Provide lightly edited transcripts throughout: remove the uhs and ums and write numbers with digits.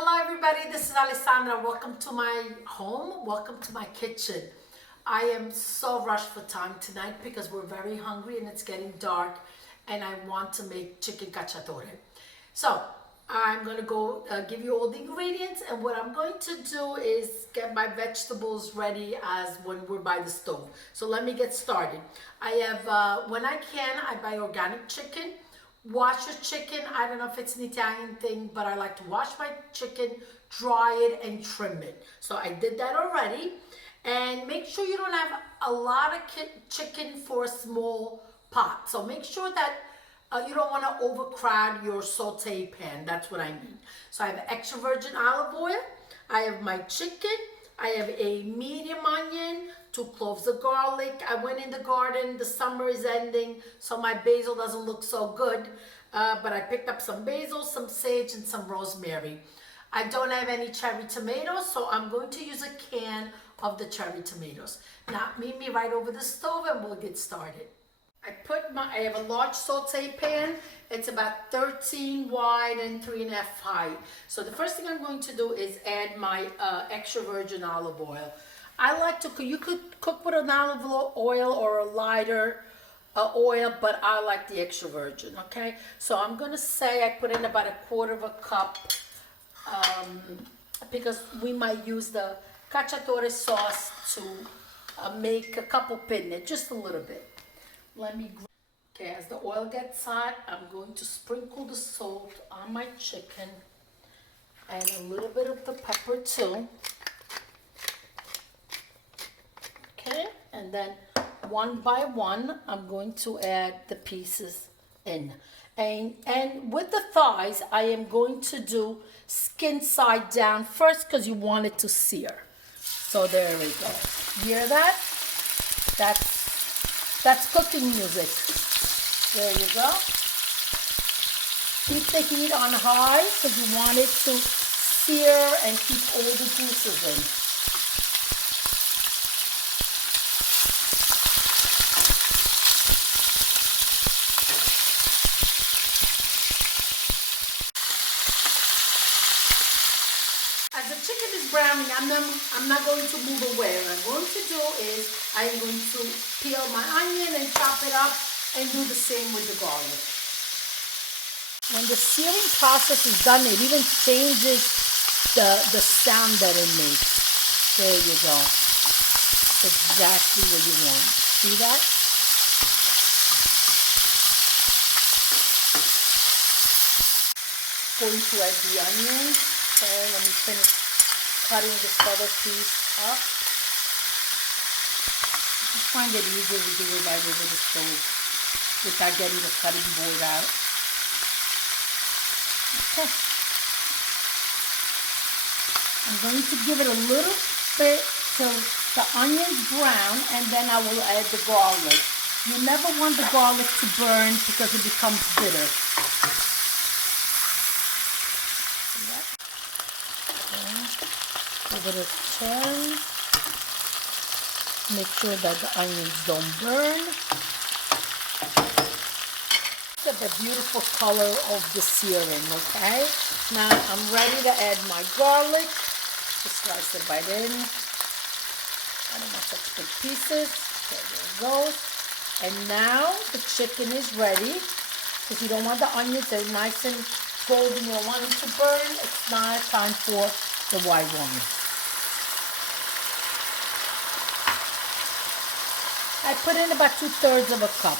Hello everybody, this is Alessandra. Welcome to my home, welcome to my kitchen. I am so rushed for time tonight because we're very hungry and it's getting dark and I want to make chicken cacciatore. So I'm going to go give you all the ingredients, and what I'm going to do is get my vegetables ready as when we're by the stove. So let me get started. I have, when I can, I buy organic chicken. Wash your chicken. I don't know if it's an Italian thing, but I like to wash my chicken, dry it, and trim it. So I did that already. And make sure you don't have a lot of chicken for a small pot. So make sure that you don't want to overcrowd your saute pan. That's what I mean. So I have extra virgin olive oil. I have my chicken. I have a medium onion, 2 cloves of garlic. I went in the garden. The summer is ending, so my basil doesn't look so good. But I picked up some basil, some sage, and some rosemary. I don't have any cherry tomatoes, so I'm going to use a can of the cherry tomatoes. Now, meet me right over the stove and we'll get started. I have a large saute pan. It's about 13 wide and 3.5 high. So the first thing I'm going to do is add my extra virgin olive oil. I like to cook, you could cook with an olive oil or a lighter oil, but I like the extra virgin, okay? So I'm gonna say I put in about 1/4 cup because we might use the cacciatore sauce to make a couple pinne, just a little bit. Okay, as the oil gets hot, I'm going to sprinkle the salt on my chicken and a little bit of the pepper too. Okay, and then one by one, I'm going to add the pieces in. And with the thighs, I am going to do skin side down first because you want it to sear. So there we go. You hear that? That's cooking music. There you go. Keep the heat on high because you want it to sear and keep all the juices in. As the chicken is browning, I'm not going to move away. What I'm going to do is I'm going to peel my onion and chop it up and do the same with the garlic. When the searing process is done, it even changes the sound that it makes. There you go. Exactly what you want. See that? Going to add the onion. Okay, let me finish cutting this other piece up. I find it easier to do it right over the stove without getting the cutting board out. Okay. I'm going to give it a little bit till the onions brown, and then I will add the garlic. You never want the garlic to burn because it becomes bitter. Give it a turn. Make sure that the onions don't burn. Look at the beautiful color of the searing, okay? Now I'm ready to add my garlic. Just slice it right in. I don't want such big pieces. Okay, there it goes. And now the chicken is ready because you don't want the onions. They're nice and golden. You don't want them to burn. It's not time for the white wine. I put in about 2/3 of a cup.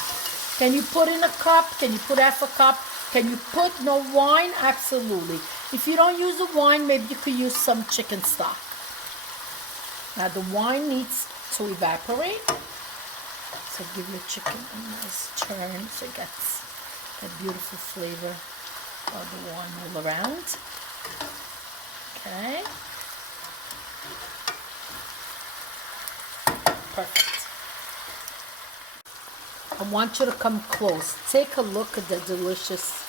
Can you put in a cup? Can you put half a cup? Can you put no wine? Absolutely. If you don't use the wine, maybe you could use some chicken stock. Now the wine needs to evaporate. So give your chicken a nice turn so it gets that beautiful flavor of the wine all around. Okay. Perfect. I want you to come close. Take a look at the delicious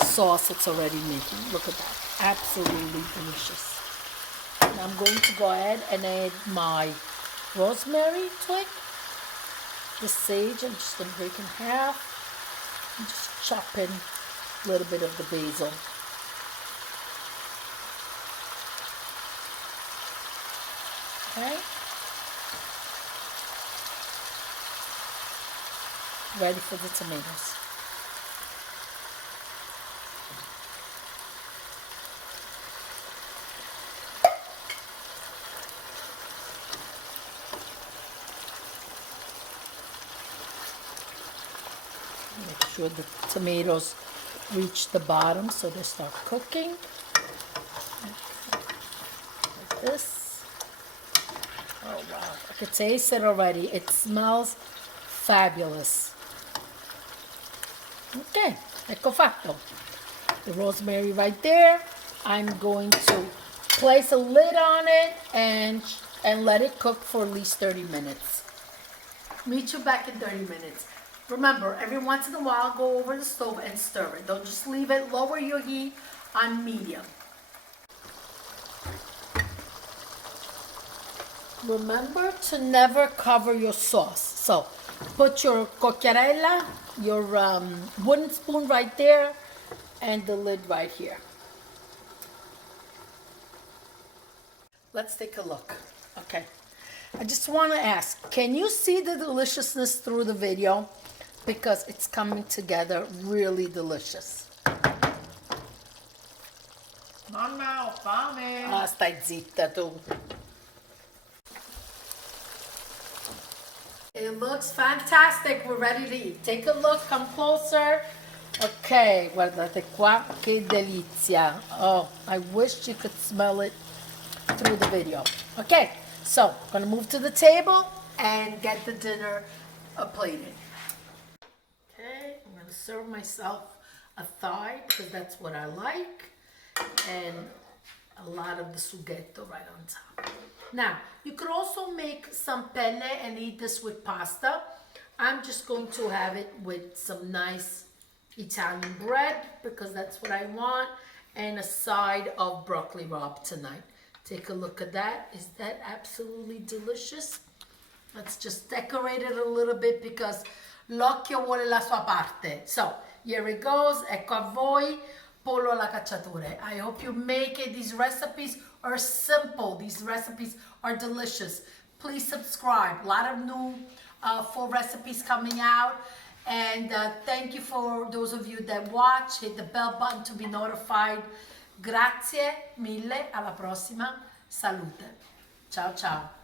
sauce it's already making. Look at that. Absolutely delicious. Now I'm going to go ahead and add my rosemary twig, the sage. I'm just going to break in half and just chop in a little bit of the basil. Okay. Ready for the tomatoes. Make sure the tomatoes reach the bottom so they start cooking. Like this. Oh wow, I can taste it already. It smells fabulous. Okay, ecco fatto. The rosemary right there. I'm going to place a lid on it and let it cook for at least 30 minutes. Meet you back in 30 minutes. Remember, every once in a while, go over the stove and stir it. Don't just leave it. Lower your heat on medium. Remember to never cover your sauce. So, put your cucchiarella, your wooden spoon right there, and the lid right here. Let's take a look. Okay. I just want to ask, can you see the deliciousness through the video? Because it's coming together really delicious. Mamma, ho fame. Ah, stai zitta tu. It looks fantastic. We're ready to eat. Take a look. Come closer. Ok, guardate qua. Che delizia. Oh, I wish you could smell it through the video. Okay, so I'm going to move to the table and get the dinner plated. Okay, I'm going to serve myself a thigh because that's what I like. And a lot of the sughetto right on top. Now, you could also make some penne and eat this with pasta. I'm just going to have it with some nice Italian bread because that's what I want, and a side of broccoli rabe tonight. Take a look at that. Is that absolutely delicious? Let's just decorate it a little bit because l'occhio vuole la sua parte. So, here it goes. Ecco a voi. Pollo alla Cacciatora. I hope you make it. These recipes are simple. These recipes are delicious. Please subscribe. A lot of new full recipes coming out. And thank you for those of you that watch. Hit the bell button to be notified. Grazie mille. Alla prossima. Salute. Ciao ciao.